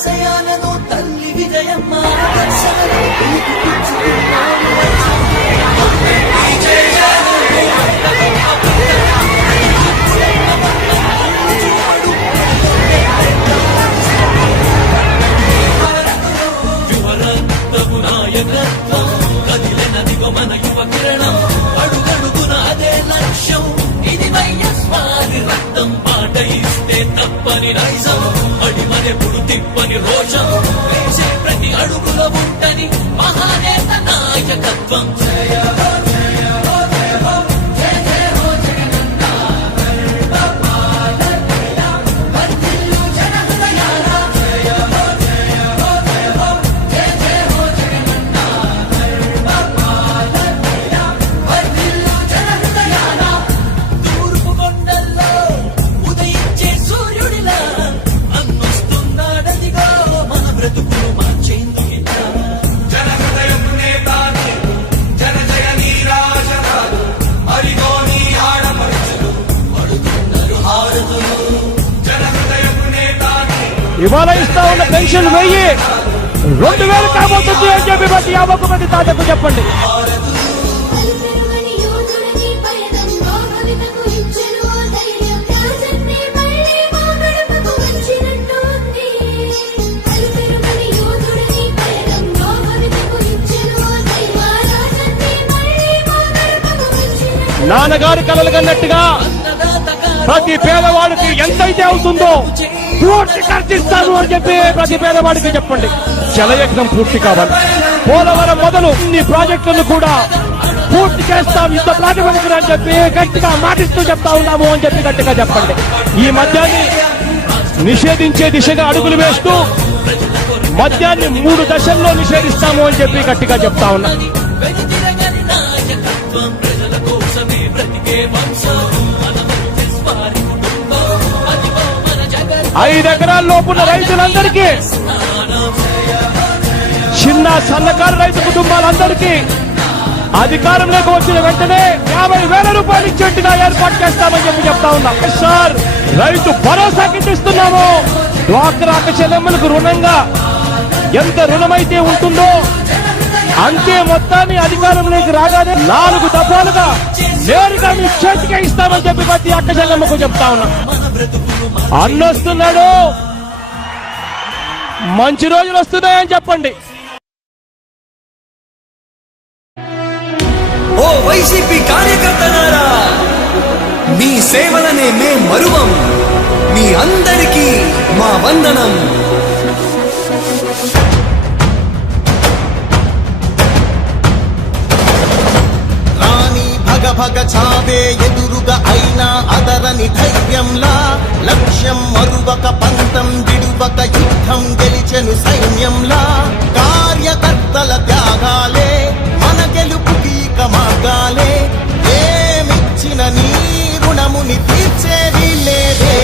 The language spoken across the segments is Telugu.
ఆశయాలను తల్లి విజయమ్మ నాయకత్వం కదిలినదిగో మన యువ కిరణం అడుగడుగున అదే లక్ష్యం ఇది వైఎస్ఆర్ రక్తం పాట ఇస్తే తప్పని నైజం అడిమరెప్పుడు తిప్పని రోషం వేసే ప్రతి అడుగులో ఉంటని మహానేత నాయకత్వం జయ హో జయ హో జయ హో జయ జయ హో జగనన్న వర్ధిల్లు జన హృదయాల జయ హో జయ హో జయ హో జయ జయ హో జగనన్న వర్ధిల్లు జన హృదయాల తూర్పు కొండల్లో ఉదయించే సూర్యుడిలా అన్నొస్తున్నాడదిగో మన బ్రతుకులు మార్చేందుకు జన హృదయం నేతాను జన జయ నీరాజనాలు అరిగో నీ ఆడపడుచులు అడుగున్నారు హారతులు జన హృదయం నేతాను ఇవాళ ఇస్తా ఉన్న పెన్షన్ 2000 కాబోతుంది అని చెప్పి ప్రతి 50 మంది తాతకు చెప్పండి. నాన్నగారు కలలు కన్నట్టుగా ప్రతి పేదవాడికి ఎంతైతే అవుతుందో పూర్తి ఖర్చిస్తాను అని చెప్పి ప్రతి పేదవాడికి చెప్పండి. జలయజ్ఞం పూర్తి కావాలి. పోలవరం మొదలు ఈ ప్రాజెక్టులను కూడా పూర్తి చేస్తాం యుద్ధ ప్రాతిపదికన అని చెప్పి గట్టిగా మాటిస్తూ చెప్తా ఉన్నాము అని చెప్పి గట్టిగా చెప్పండి. ఈ మద్యాన్ని నిషేధించే దిశగా అడుగులు వేస్తూ మద్యాన్ని 3 దశల్లో నిషేధిస్తాము అని చెప్పి గట్టిగా చెప్తా ఉన్నా. 5 ఎకరాల లోపున్న రైతులందరికీ, చిన్న సన్నకారు రైతు కుటుంబాలందరికీ అధికారంలోకి వచ్చిన వెంటనే 50,000 రూపాయలు ఇచ్చేట్టుగా ఏర్పాటు చేస్తామని చెప్పి చెప్తా ఉన్నాం. సార్, రైతు భరోసాకి ఇస్తున్నాము. డ్వాక్రా చెల్లెమ్మలకు రుణంగా ఎంత రుణమైతే ఉంటుందో అంతే మొత్తాన్ని అధికారంలోకి రాగానే 4 దఫాలుగా నేరుగా మీ చేతిగా ఇస్తామని చెప్పి ప్రతి అక్క చెల్లెమ్మకు చెప్తా ఉన్నా. అన్నొస్తున్నాడు, మంచి రోజులు వస్తున్నాయని చెప్పండి. ఓ వైసీపీ కార్యకర్తలారా, మీ సేవలనే మే మరువం. మీ అందరికీ మా వందనం. భగ చావే ఎదురుగా అయినా అదరని ధైర్యంలా, లక్ష్యం మరువక పంతం విడువక యుద్ధం గెలిచెను సైన్యంలా. కార్యకర్తల త్యాగాలే మన గెలుపుకి మార్గాలే. ఏమిచ్చిన నీ రుణముని తీర్చేది లేదే.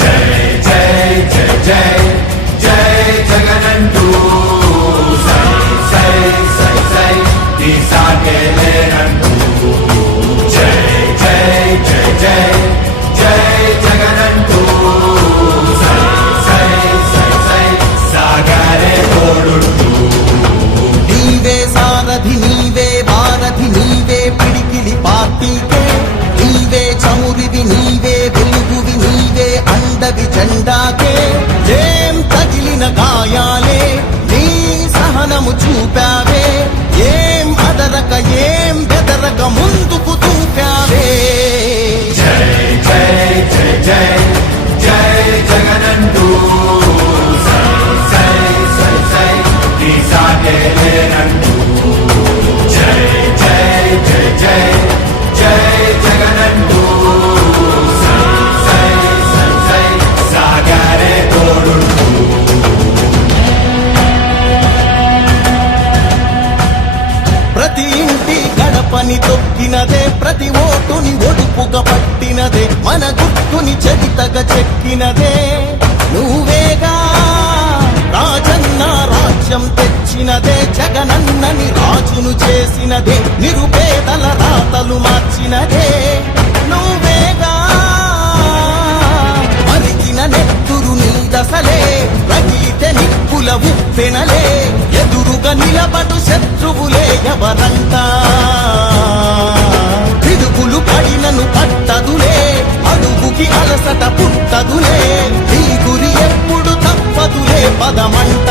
జై జై జై జై జై జగనంటూ సై సై సై సై నీ సాగే లేనంటూ. జై జై జై జై జై జగనంటూ సై సై సై సై సాగరే తోడుంటూ. నీవే సారథి, నీవే వారధి, నీవే పిడికిలి పార్టీకే. నీవే చమురివి, నీవే వెలుగువి, నీవే అండవి జెండాకే. ఏం తగిలిన గాయాలే నీ సహనము చూపావే. ఏం అదరక ఏం బెదరక ముందుకు దూకావే. జై జై జై జై జై జగనంటూ సై సై సై సై నీ సాగే లేనంటూ. జై జై జై జై జై జగనంటూ సై సై సై సై సాగరే తోడుంటూ. ప్రతి ఇంటి గడపని తొక్కినదే, ప్రతి ఓటుని ఒడుపుగా పట్టినదే, మన గుర్తుని చరితగా చెక్కినదే నువ్వేగా. రాజన్న రాజ్యం తెచ్చినదే, జగనన్నని రాజును చేసినదే, నిరుపేదల రాతలు మార్చినదే నువ్వేగా. మరిగిన నెత్తురు నీ దశలే రగిలి పెనలే ఎదురుగా నిలబడు శత్రువులే ఎవరంట పిడుగులు పడినను పట్టదులే అడుగుకి అలసట పుట్టదులే ఈ గురి ఎప్పుడు తప్పదులే పదమంట